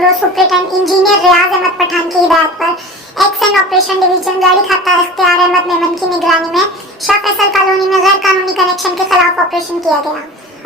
टिमरो superintendent engineer रियाज अहमद पठान की हिदायत पर एक्शन ऑपरेशन डिवीजन गाड़ी खाता इख्तियार अहमद मेमन की निगरानी में शाह फैसल कॉलोनी में गैर कानूनी कनेक्शन के खिलाफ ऑपरेशन किया गया।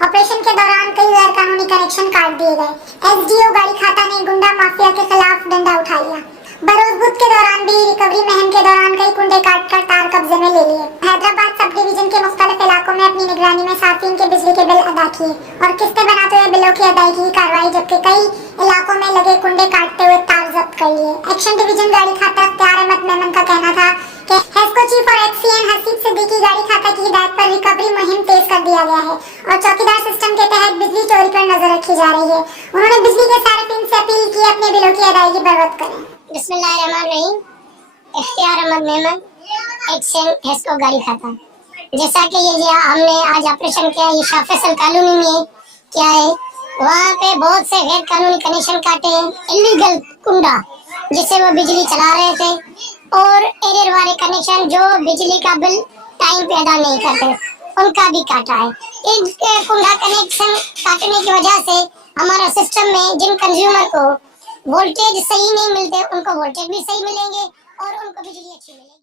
ऑपरेशन के दौरान कई गैर कानूनी कनेक्शन काट दिए गए। एसडीओ गाड़ी खाता ने गुंडा माफिया के खिलाफ डंडा उठा लिया। बरोजबुद के दौरान भी रिकवरी मुहिम के दौरान कई कुंडे काटकर तार कब्जे में ले लिए। हैदराबाद सब डिवीजन के मुख्तलिफ इलाकों में अपनी निगरानी में सार्फिन के बिजली के बिल अदा किए और किस्तें बनाते हुए बिलों की अदायगी की कार्रवाई, जबकि कई इलाकों में लगे कुंडे काटते हुए तार जब्त कर लिए। एक्शन डिवीजन गाड़ी खाता इख्तियार अहमद मेमन का कहना था कि हेस्को चीफ और एक्सीएन हसीब सिद्दीकी गाड़ी खाता की हिदायत पर रिकवरी मुहिम तेज कर दिया गया है और चौकीदार सिस्टम के तहत बिजली चोरी पर नजर रखी जा रही है। उन्होंने बिजली के सार्फिन से अपील की अपने बिलों की अदायगी बरवत करें। बिस्मिल्लाहिर्रहमानिर्रहीम। इख्तियार अहमद मेमन, एक्शन हेस्को गाड़ी खाता। जैसा कि ये हमने आज ऑपरेशन किया, ये शाह फैसल कॉलोनी में क्या है, वहाँ पे बहुत से गैर कानूनी कनेक्शन काटे हैं, इलीगल कुंडा जिससे वो बिजली चला रहे थे, और एरियर वाले कनेक्शन जो बिजली का बिल टाइम पे अदा नहीं करते उनका भी काटा है। इन कुंडा कनेक्शन काटने की वजह से हमारा सिस्टम में जिन कंज्यूमर को वोल्टेज सही नहीं मिलते उनको वोल्टेज भी सही मिलेंगे और उनको बिजली अच्छी मिलेगी।